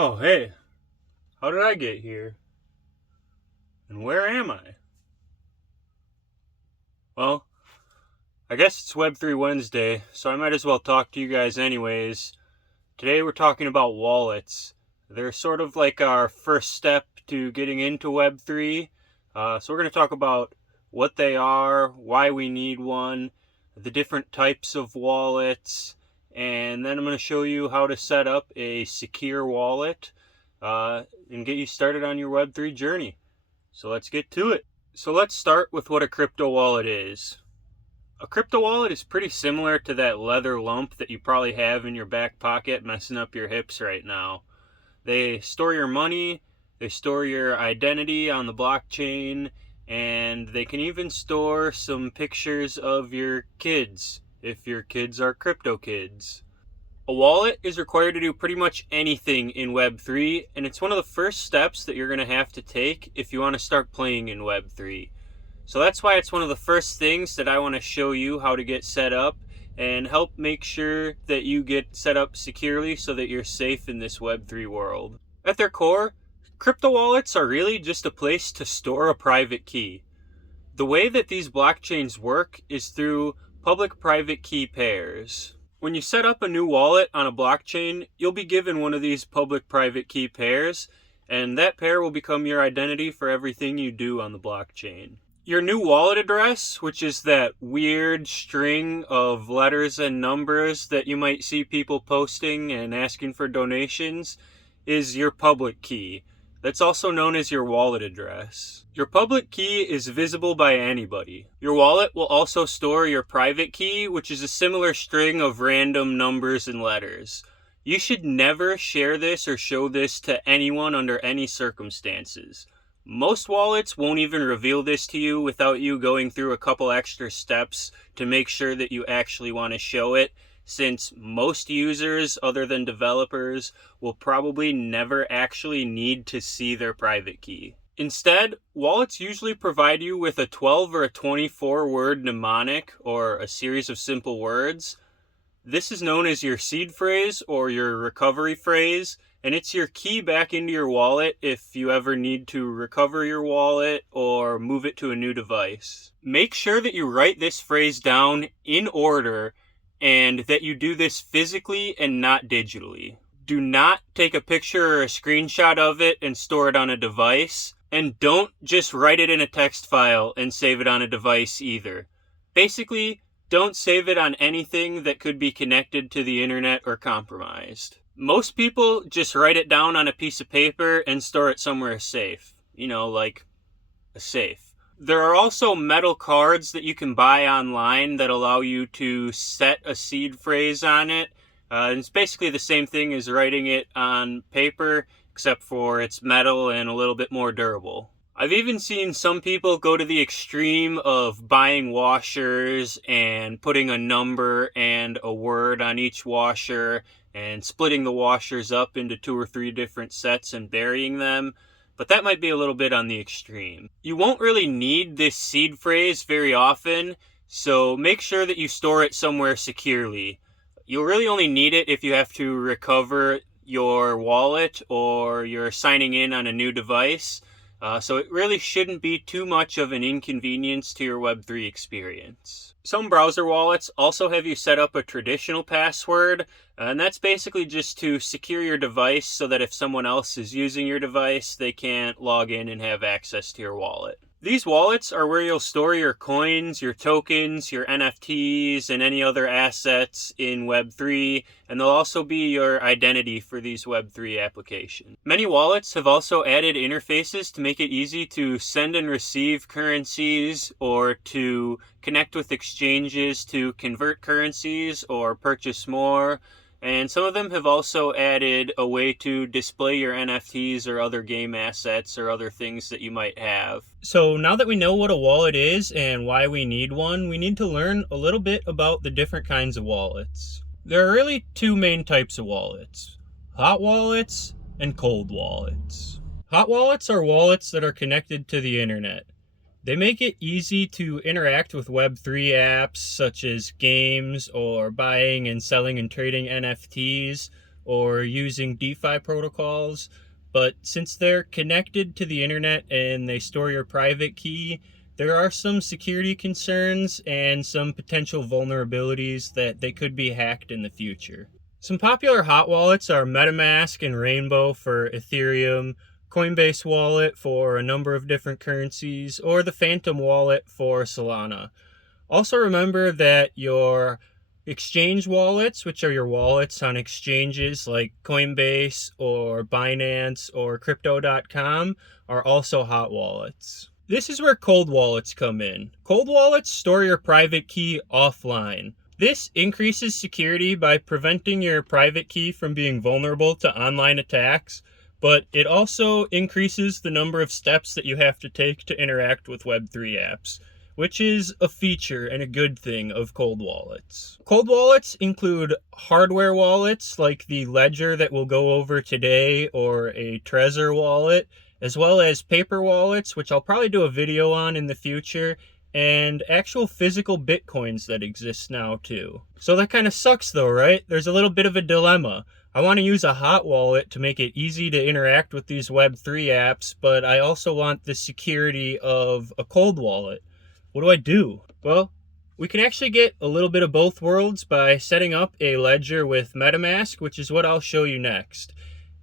Oh, hey, how did I get here? And where am I? Well, I guess it's Web3 Wednesday, so I might as well talk to you guys anyways. Today we're talking about wallets. They're sort of like our first step to getting into Web3. So we're going to talk about what they are, why we need one, the different types of wallets, and then I'm going to show you how to set up a secure wallet and get you started on your Web3 journey. So let's get to it. So let's start with what a crypto wallet is. A crypto wallet is pretty similar to that leather lump that you probably have in your back pocket messing up your hips right now. They store your money, they store your identity on the blockchain, and they can even store some pictures of your kids, if your kids are crypto kids. A wallet is required to do pretty much anything in Web3, and it's one of the first steps that you're going to have to take if you want to start playing in Web3. So that's why it's one of the first things that I want to show you how to get set up and help make sure that you get set up securely so that you're safe in this Web3 world. At their core, crypto wallets are really just a place to store a private key. The way that these blockchains work is through public-private key pairs. When you set up a new wallet on a blockchain, you'll be given one of these public-private key pairs, and that pair will become your identity for everything you do on the blockchain. Your new wallet address, which is that weird string of letters and numbers that you might see people posting and asking for donations, is your public key. That's also known as your wallet address. Your public key is visible by anybody. Your wallet will also store your private key, which is a similar string of random numbers and letters. You should never share this or show this to anyone under any circumstances. Most wallets won't even reveal this to you without you going through a couple extra steps to make sure that you actually want to show it, since most users, other than developers, will probably never actually need to see their private key. Instead, wallets usually provide you with a 12 or a 24 word mnemonic, or a series of simple words. This is known as your seed phrase or your recovery phrase, and it's your key back into your wallet if you ever need to recover your wallet or move it to a new device. Make sure that you write this phrase down in order and that you do this physically and not digitally. Do not take a picture or a screenshot of it and store it on a device, and don't just write it in a text file and save it on a device either. Basically, don't save it on anything that could be connected to the internet or compromised. Most people just write it down on a piece of paper and store it somewhere safe. Like a safe. There are also metal cards that you can buy online that allow you to set a seed phrase on it. It's basically the same thing as writing it on paper, except for it's metal and a little bit more durable. I've even seen some people go to the extreme of buying washers and putting a number and a word on each washer and splitting the washers up into 2 or 3 different sets and burying them, but that might be a little bit on the extreme. You won't really need this seed phrase very often, so make sure that you store it somewhere securely. You'll really only need it if you have to recover your wallet or you're signing in on a new device. So it really shouldn't be too much of an inconvenience to your Web3 experience. Some browser wallets also have you set up a traditional password, and that's basically just to secure your device so that if someone else is using your device, they can't log in and have access to your wallet. These wallets are where you'll store your coins, your tokens, your NFTs, and any other assets in Web3, and they'll also be your identity for these Web3 applications. Many wallets have also added interfaces to make it easy to send and receive currencies or to connect with exchanges to convert currencies or purchase more. And some of them have also added a way to display your NFTs or other game assets or other things that you might have. So now that we know what a wallet is and why we need one, we need to learn a little bit about the different kinds of wallets. There are really 2 main types of wallets: hot wallets and cold wallets. Hot wallets are wallets that are connected to the internet. They make it easy to interact with Web3 apps such as games or buying and selling and trading NFTs or using DeFi protocols. But since they're connected to the internet and they store your private key, there are some security concerns and some potential vulnerabilities that they could be hacked in the future. Some popular hot wallets are Metamask and Rainbow for Ethereum, Coinbase Wallet for a number of different currencies, or the Phantom Wallet for Solana. Also remember that your exchange wallets, which are your wallets on exchanges like Coinbase or Binance or Crypto.com, are also hot wallets. This is where cold wallets come in. Cold wallets store your private key offline. This increases security by preventing your private key from being vulnerable to online attacks, but it also increases the number of steps that you have to take to interact with Web3 apps, which is a feature and a good thing of cold wallets. Cold wallets include hardware wallets like the Ledger that we'll go over today, or a Trezor wallet, as well as paper wallets, which I'll probably do a video on in the future, and actual physical bitcoins that exist now too. So that kind of sucks though, right? There's a little bit of a dilemma. I want to use a hot wallet to make it easy to interact with these Web3 apps, but I also want the security of a cold wallet. What do I do? Well, we can actually get a little bit of both worlds by setting up a ledger with Metamask, which is what I'll show you next.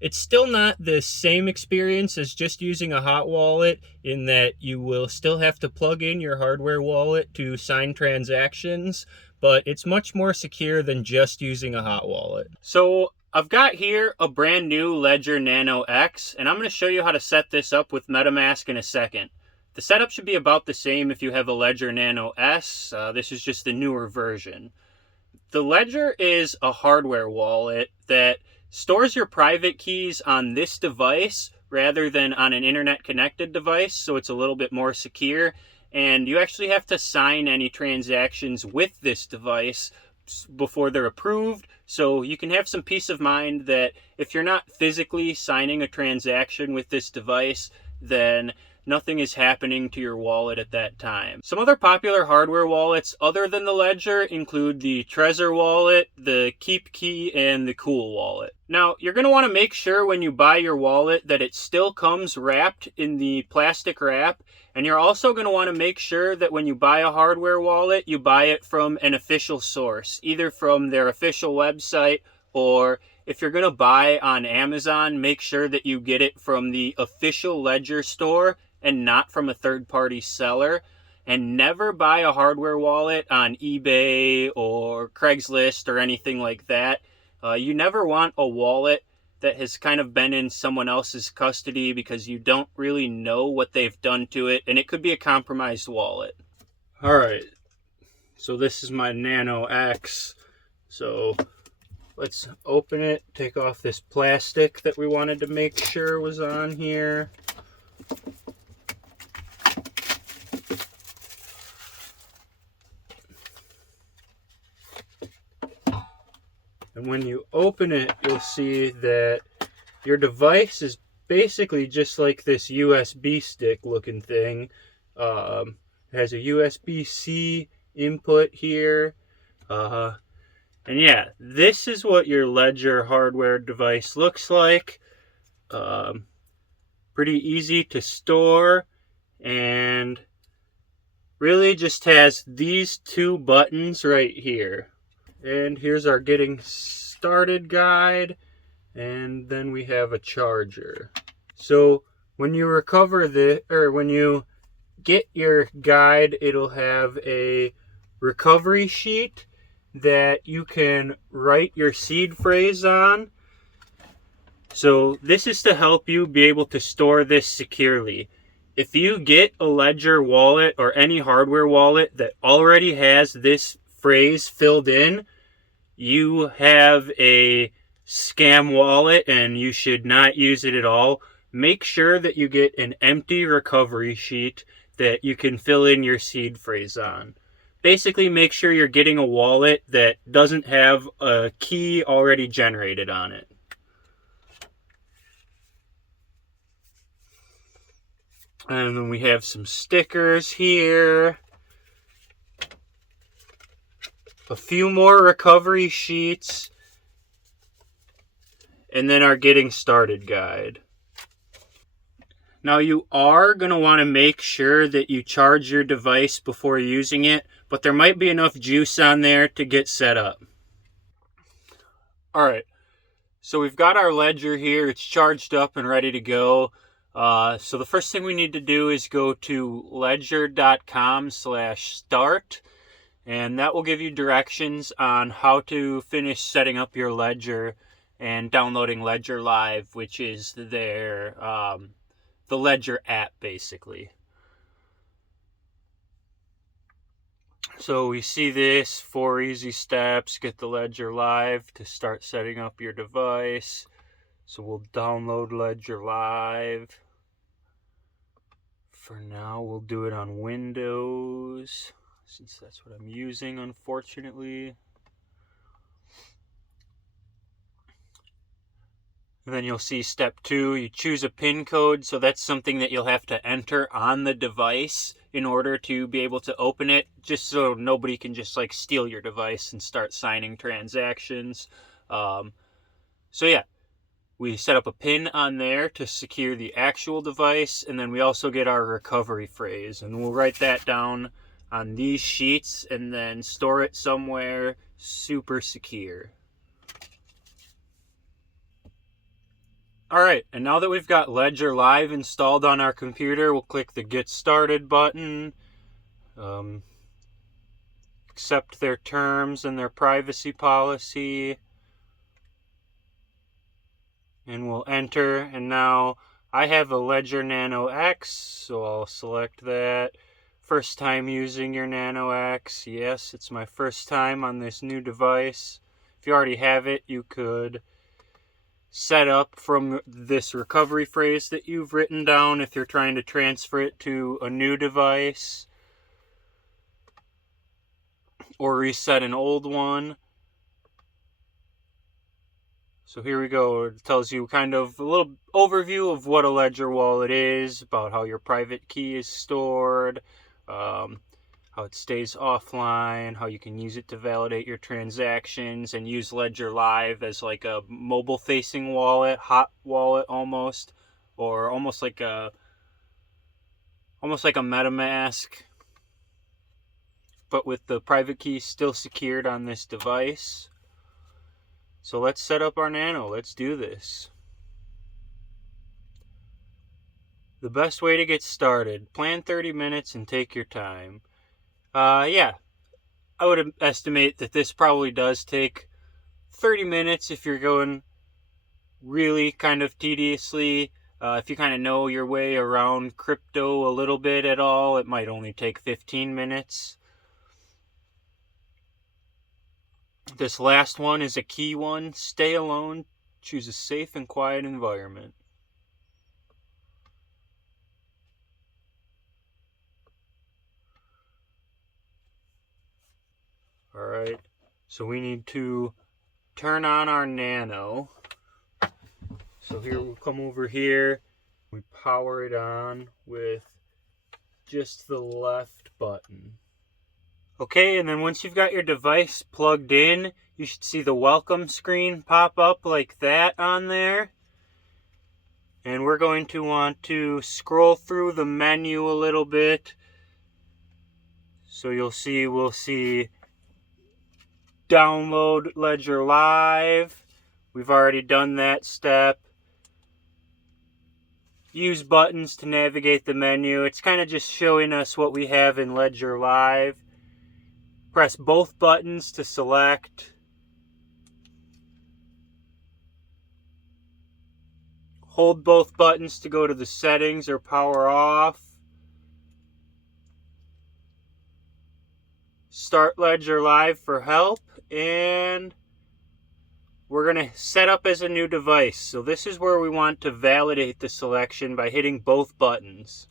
It's still not the same experience as just using a hot wallet, in that you will still have to plug in your hardware wallet to sign transactions, but it's much more secure than just using a hot wallet. So I've got here a brand new Ledger Nano X, and I'm going to show you how to set this up with MetaMask in a second. The setup should be about the same if you have a Ledger Nano S. This is just the newer version. The Ledger is a hardware wallet that stores your private keys on this device rather than on an internet-connected device, so it's a little bit more secure. And you actually have to sign any transactions with this device before they're approved, so you can have some peace of mind that if you're not physically signing a transaction with this device, then nothing is happening to your wallet at that time. Some other popular hardware wallets other than the Ledger include the Trezor wallet, the KeepKey, and the Cool wallet. Now, you're going to want to make sure when you buy your wallet that it still comes wrapped in the plastic wrap, and you're also going to want to make sure that when you buy a hardware wallet, you buy it from an official source, either from their official website, or if you're going to buy on Amazon, make sure that you get it from the official Ledger store and not from a third-party seller. And never buy a hardware wallet on eBay or Craigslist or anything like that. You never want a wallet that has kind of been in someone else's custody, because you don't really know what they've done to it, and it could be a compromised wallet. Alright, so this is my Nano X. So let's open it, take off this plastic that we wanted to make sure was on here. And when you open it, you'll see that your device is basically just like this USB stick looking thing. It has a USB-C input here. And yeah, this is what your Ledger hardware device looks like. Pretty easy to store, and really just has these two buttons right here. And here's our getting started guide, and then we have a charger. So when you when you get your guide, it'll have a recovery sheet that you can write your seed phrase on. So this is to help you be able to store this securely. If you get a Ledger wallet or any hardware wallet that already has this phrase filled in, you have a scam wallet and you should not use it at all. Make sure that you get an empty recovery sheet that you can fill in your seed phrase on. Basically, make sure you're getting a wallet that doesn't have a key already generated on it. And then we have some stickers here. A few more recovery sheets. and then our getting started guide. Now you are going to want to make sure that you charge your device before using it, but there might be enough juice on there to get set up. Alright, so we've got our ledger here. It's charged up and ready to go. So the first thing we need to do is go to ledger.com/start, and that will give you directions on how to finish setting up your ledger and downloading Ledger Live, which is their the Ledger app, basically. So we see this 4 easy steps. Get the Ledger Live to start setting up your device. So we'll download Ledger Live. For now, we'll do it on Windows, since that's what I'm using, unfortunately. And then you'll see step 2, you choose a PIN code. So that's something that you'll have to enter on the device in order to be able to open it, just so nobody can just like steal your device and start signing transactions. So yeah, we set up a PIN on there to secure the actual device, and then we also get our recovery phrase, and we'll write that down on these sheets and then store it somewhere super secure. Alright, and now that we've got Ledger Live installed on our computer, we'll click the Get Started button, accept their terms and their privacy policy, and we'll enter. And now I have a Ledger Nano X, so I'll select that. First time using your Nano X. Yes, it's my first time on this new device. If you already have it, you could set up from this recovery phrase that you've written down if you're trying to transfer it to a new device, or reset an old one. So here we go. It tells you kind of a little overview of what a Ledger Wallet is, about how your private key is stored, how it stays offline, how you can use it to validate your transactions, and use Ledger Live as like a mobile-facing wallet, hot wallet almost, or almost like a Metamask, but with the private key still secured on this device. So let's set up our Nano. Let's do this. The best way to get started: plan 30 minutes and take your time. Yeah, I would estimate that this probably does take 30 minutes if you're going really kind of tediously. If you kind of know your way around crypto a little bit at all, it might only take 15 minutes. This last one is a key one. Stay alone. Choose a safe and quiet environment. Alright, so we need to turn on our Nano. So here we'll come over here. We power it on with just the left button. Okay, and then once you've got your device plugged in, you should see the welcome screen pop up like that on there. And we're going to want to scroll through the menu a little bit. So we'll see download Ledger Live. We've already done that step. Use buttons to navigate the menu. It's kind of just showing us what we have in Ledger Live. Press both buttons to select. Hold both buttons to go to the settings or power off. Start Ledger Live for help, and we're going to set up as a new device. So this is where we want to validate the selection by hitting both buttons.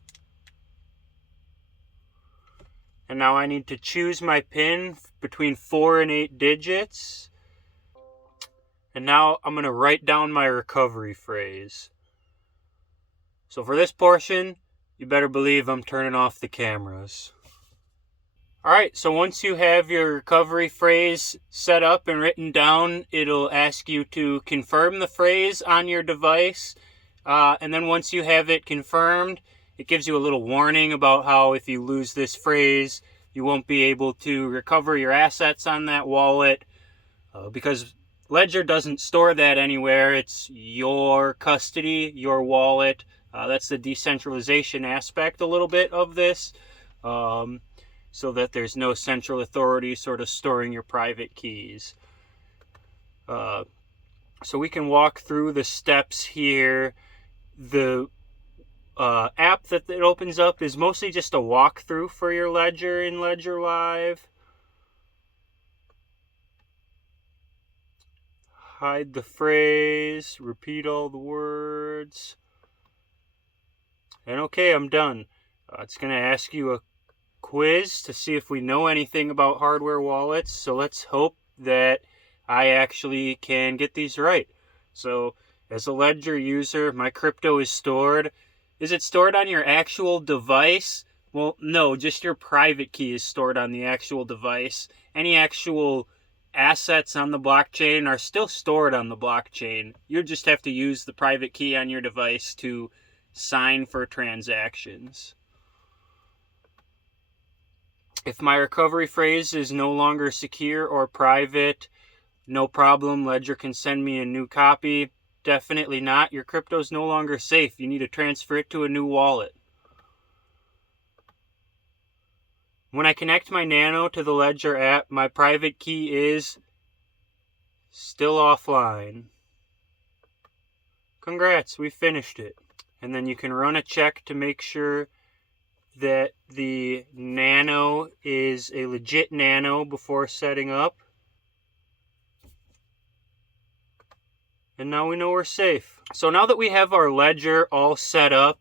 And now I need to choose my PIN between 4 and 8 digits. And now I'm going to write down my recovery phrase. So for this portion, you better believe I'm turning off the cameras. Alright, so once you have your recovery phrase set up and written down, it'll ask you to confirm the phrase on your device. And then once you have it confirmed, it gives you a little warning about how if you lose this phrase, you won't be able to recover your assets on that wallet, because Ledger doesn't store that anywhere. It's your custody, your wallet. That's the decentralization aspect a little bit of this. So that there's no central authority sort of storing your private keys. So we can walk through the steps here. The app that it opens up is mostly just a walkthrough for your Ledger in Ledger Live. Hide the phrase, repeat all the words. And okay, I'm done. It's going to ask you a quiz to see if we know anything about hardware wallets. So let's hope that I actually can get these right. So as a Ledger user, my crypto is stored. Is it stored on your actual device? Well, no, just your private key is stored on the actual device. Any actual assets on the blockchain are still stored on the blockchain. You just have to use the private key on your device to sign for transactions. If my recovery phrase is no longer secure or private, no problem, Ledger can send me a new copy. Definitely not. Your crypto is no longer safe. You need to transfer it to a new wallet. When I connect my Nano to the Ledger app, my private key is still offline. Congrats, we finished it. And then you can run a check to make sure that the Nano is a legit Nano before setting up. And now we know we're safe. So now that we have our Ledger all set up,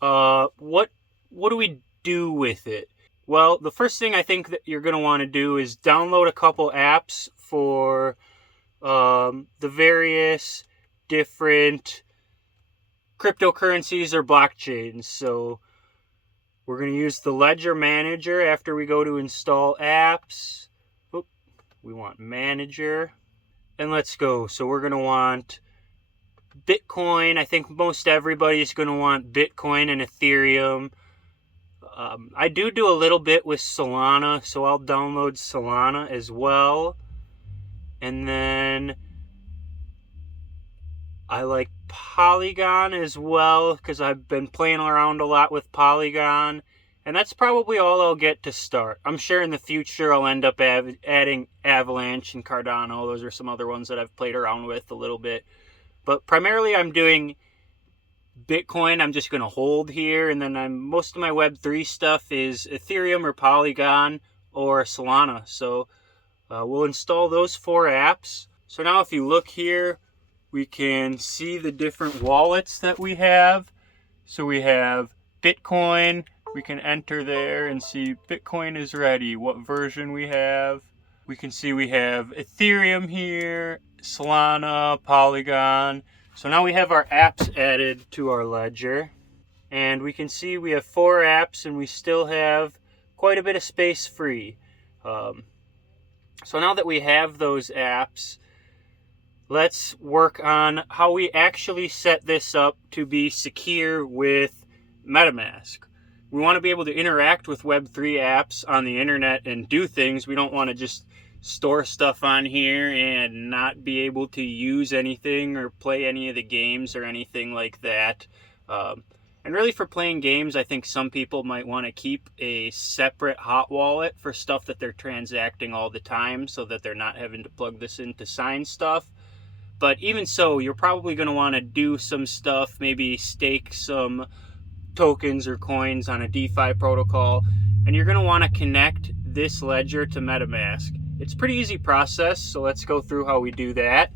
what do we do with it? Well, the first thing I think that you're going to want to do is download a couple apps for the various different cryptocurrencies or blockchains. So we're going to use the Ledger Manager after we go to install apps. Oop, we want Manager. And let's go. So we're going to want Bitcoin. I think most everybody's going to want Bitcoin and Ethereum. I do a little bit with Solana, so I'll download Solana as well. And then I like Polygon as well, because I've been playing around a lot with Polygon. And that's probably all I'll get to start. I'm sure in the future I'll end up adding Avalanche and Cardano. Those are some other ones that I've played around with a little bit. But primarily I'm doing Bitcoin. I'm just going to hold here. And then most of my Web3 stuff is Ethereum or Polygon or Solana. So we'll install those 4 apps. So now if you look here, we can see the different wallets that we have. So we have Bitcoin. We can enter there and see Bitcoin is ready, what version we have. We can see we have Ethereum here, Solana, Polygon. So now we have our apps added to our Ledger. And we can see we have 4 apps and we still have quite a bit of space free. So now that we have those apps, let's work on how we actually set this up to be secure with Metamask. We want to be able to interact with Web3 apps on the internet and do things. We don't want to just store stuff on here and not be able to use anything or play any of the games or anything like that. And really for playing games, I think some people might want to keep a separate hot wallet for stuff that they're transacting all the time so that they're not having to plug this in to sign stuff. But even so, you're probably going to want to do some stuff, maybe stake some tokens or coins on a DeFi protocol, and you're going to want to connect this ledger to MetaMask. It's a pretty easy process, so let's go through how we do that.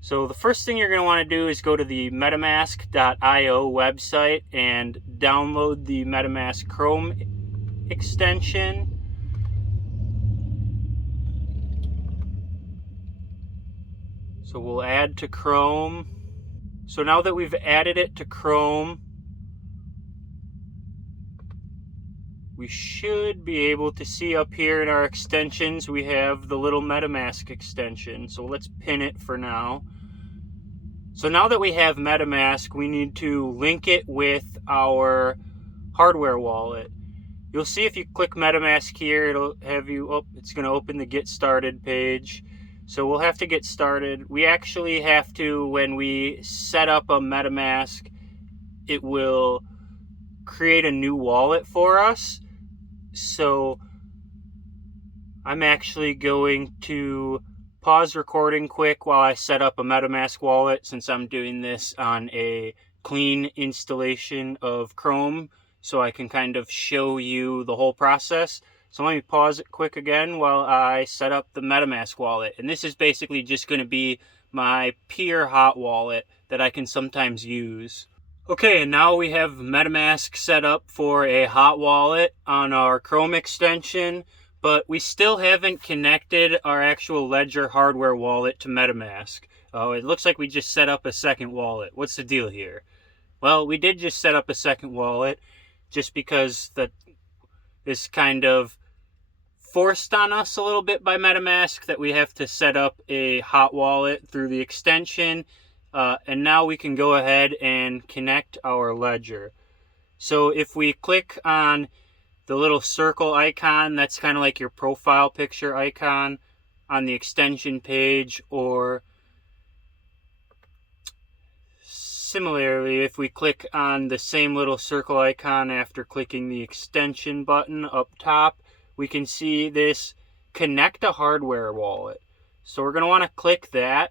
So the first thing you're going to want to do is go to the metamask.io website and download the MetaMask Chrome extension. So we'll add to Chrome. So now that we've added it to Chrome, we should be able to see up here in our extensions, we have the little MetaMask extension. So let's pin it for now. So now that we have MetaMask, we need to link it with our hardware wallet. You'll see if you click MetaMask here, it'll have you, it's going to open the Get Started page. So we'll have to get started. We actually have to, when we set up a MetaMask, it will create a new wallet for us. So I'm actually going to pause recording quick while I set up a MetaMask wallet, since I'm doing this on a clean installation of Chrome, so I can kind of show you the whole process. So let me pause it quick again while I set up the MetaMask wallet. And this is basically just going to be my peer hot wallet that I can sometimes use. Okay, and now we have MetaMask set up for a hot wallet on our Chrome extension, but we still haven't connected our actual Ledger hardware wallet to MetaMask. Oh, it looks like we just set up a second wallet. What's the deal here? Well, we did just set up a second wallet just because this kind of forced on us a little bit by MetaMask that we have to set up a hot wallet through the extension. And now we can go ahead and connect our Ledger. So if we click on the little circle icon, that's kind of like your profile picture icon on the extension page, or similarly, if we click on the same little circle icon after clicking the extension button up top, we can see this connect a hardware wallet. So we're going to want to click that,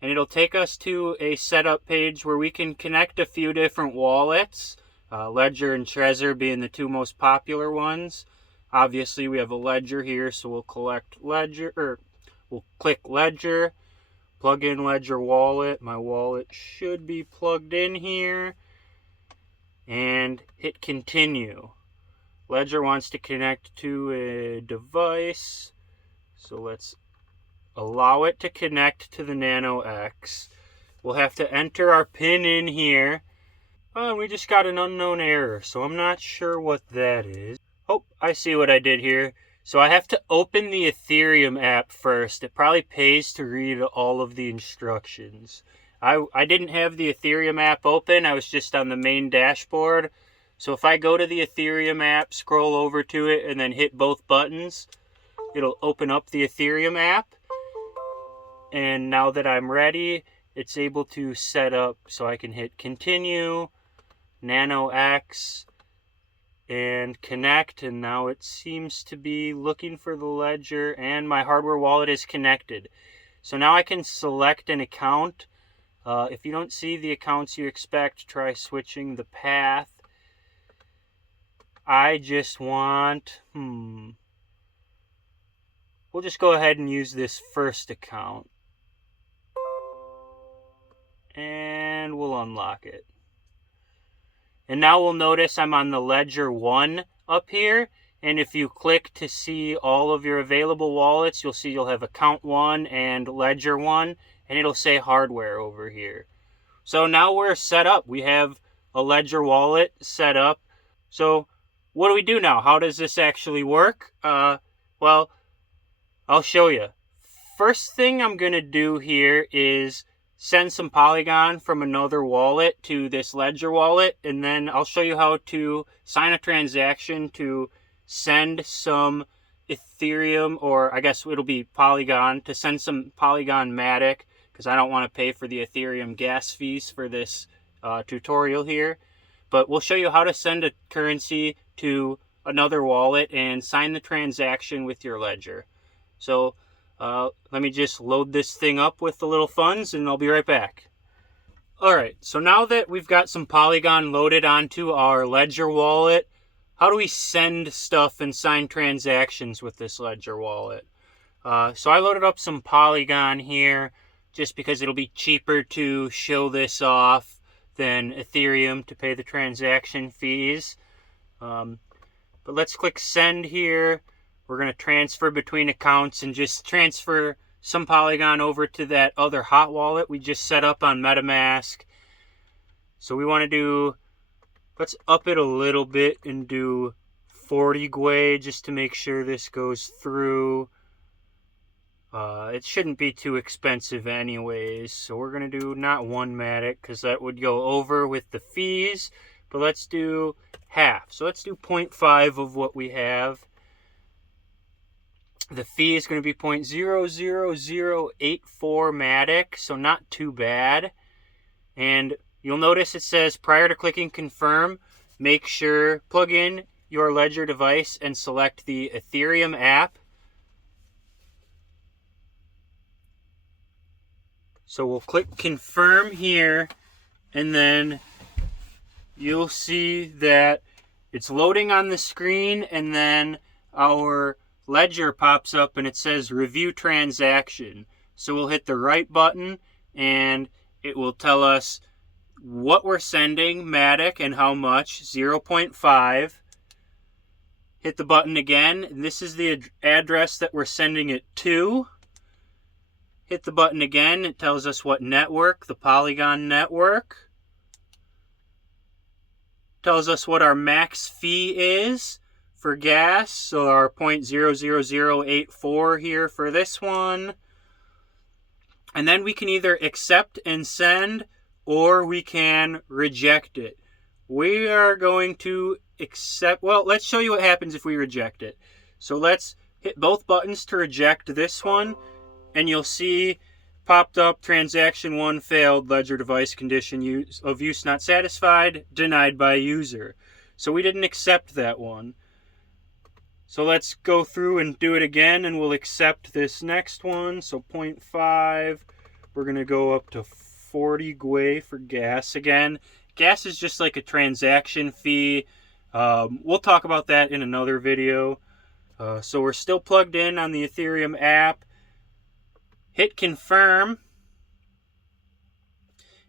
and it'll take us to a setup page where we can connect a few different wallets. Ledger and Trezor being the two most popular ones. Obviously, we have a Ledger here, so we'll click Ledger, plug in Ledger wallet. My wallet should be plugged in here, and hit continue. Ledger wants to connect to a device, so let's allow it to connect to the Nano X. We'll have to enter our PIN in here. Oh, and we just got an unknown error, so I'm not sure what that is. Oh, I see what I did here. So I have to open the Ethereum app first. It probably pays to read all of the instructions. I didn't have the Ethereum app open. I was just on the main dashboard. So if I go to the Ethereum app, scroll over to it, and then hit both buttons, it'll open up the Ethereum app. And now that I'm ready, it's able to set up, so I can hit continue, Nano X, and connect, and now it seems to be looking for the Ledger, and my hardware wallet is connected. So now I can select an account. If you don't see the accounts you expect, try switching the path. I just want, we'll just go ahead and use this first account. And we'll unlock it. And now we'll notice I'm on the Ledger 1 up here. And if you click to see all of your available wallets, you'll see you'll have account 1 and Ledger 1. And it'll say hardware over here. So now we're set up. We have a Ledger wallet set up. So what do we do now? How does this actually work? Well, I'll show you. First thing I'm going to do here is send some Polygon from another wallet to this Ledger wallet, and then I'll show you how to sign a transaction to send some Ethereum, or I guess it'll be Polygon, to send some Polygon Matic, because I don't want to pay for the Ethereum gas fees for this tutorial here. But we'll show you how to send a currency to another wallet and sign the transaction with your Ledger. So let me just load this thing up with the little funds, and I'll be right back. Alright, so now that we've got some Polygon loaded onto our Ledger wallet, how do we send stuff and sign transactions with this Ledger wallet? So I loaded up some Polygon here just because it'll be cheaper to show this off than Ethereum to pay the transaction fees. But let's click send here. We're going to transfer between accounts and just transfer some Polygon over to that other hot wallet we just set up on MetaMask. So we want to let's up it a little bit and do 40 Gwei just to make sure this goes through. It shouldn't be too expensive anyways, so we're going to do not 1 Matic because that would go over with the fees, but let's do half. So let's do 0.5 of what we have. The fee is going to be 0.00084 Matic, so not too bad. And you'll notice it says prior to clicking confirm, make sure plug in your Ledger device and select the Ethereum app. So we'll click confirm here, and then you'll see that it's loading on the screen, and then our Ledger pops up and it says review transaction. So we'll hit the right button and it will tell us what we're sending, Matic, and how much, 0.5. Hit the button again, and this is the address that we're sending it to. Hit the button again, it tells us what network, the Polygon network. Tells us what our max fee is for gas, so our 0.00084 here for this one. And then we can either accept and send, or we can reject it. We are going to accept, well, let's show you what happens if we reject it. So let's hit both buttons to reject this one, and you'll see popped up transaction 1 failed, Ledger device condition of use not satisfied, denied by user. So we didn't accept that one. So let's go through and do it again, and we'll accept this next one. So 0.5, we're going to go up to 40 Gwei for gas again. Gas is just like a transaction fee. We'll talk about that in another video. So we're still plugged in on the Ethereum app. Hit confirm,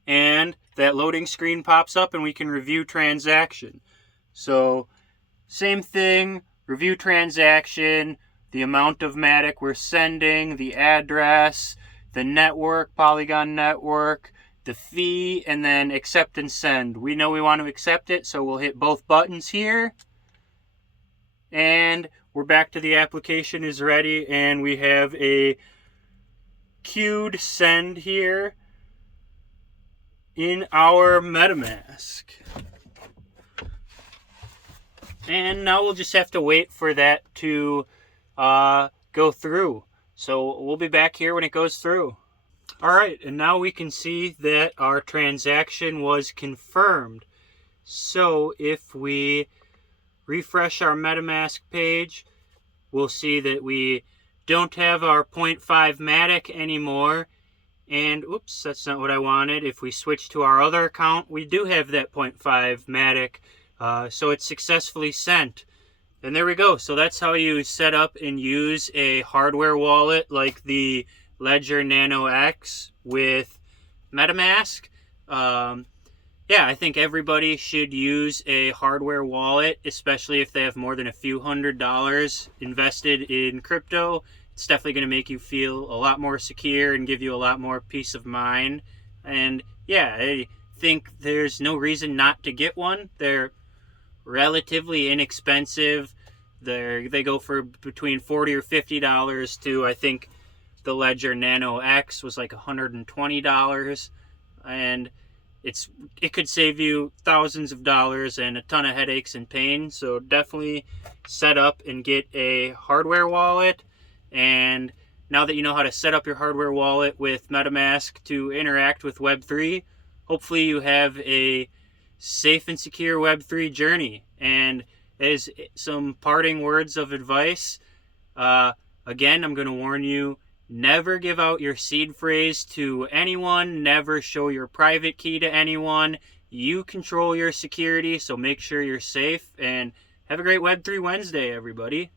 and that loading screen pops up and we can review transaction. So same thing, review transaction, the amount of Matic we're sending, the address, the network, Polygon network, the fee, and then accept and send. We know we want to accept it, so we'll hit both buttons here. And we're back to the application is ready, and we have a queued send here in our Metamask. And now we'll just have to wait for that to go through. So we'll be back here when it goes through. Alright, and now we can see that our transaction was confirmed. So if we refresh our Metamask page, we'll see that we don't have our 0.5 Matic anymore. And, oops, that's not what I wanted. If we switch to our other account, we do have that 0.5 Matic. So it's successfully sent. And there we go. So that's how you set up and use a hardware wallet like the Ledger Nano X with Metamask. Yeah, I think everybody should use a hardware wallet, especially if they have more than a few $100s invested in crypto. It's definitely going to make you feel a lot more secure and give you a lot more peace of mind. And yeah, I think there's no reason not to get one. They're relatively inexpensive. They go for between $40 or $50 to, I think the Ledger Nano X was like $120. And it could save you thousands of dollars and a ton of headaches and pain. So definitely set up and get a hardware wallet. And now that you know how to set up your hardware wallet with MetaMask to interact with Web3, hopefully you have a safe and secure Web3 journey. And as some parting words of advice, again, I'm going to warn you, never give out your seed phrase to anyone. Never show your private key to anyone. You control your security, so make sure you're safe. And have a great Web3 Wednesday, everybody.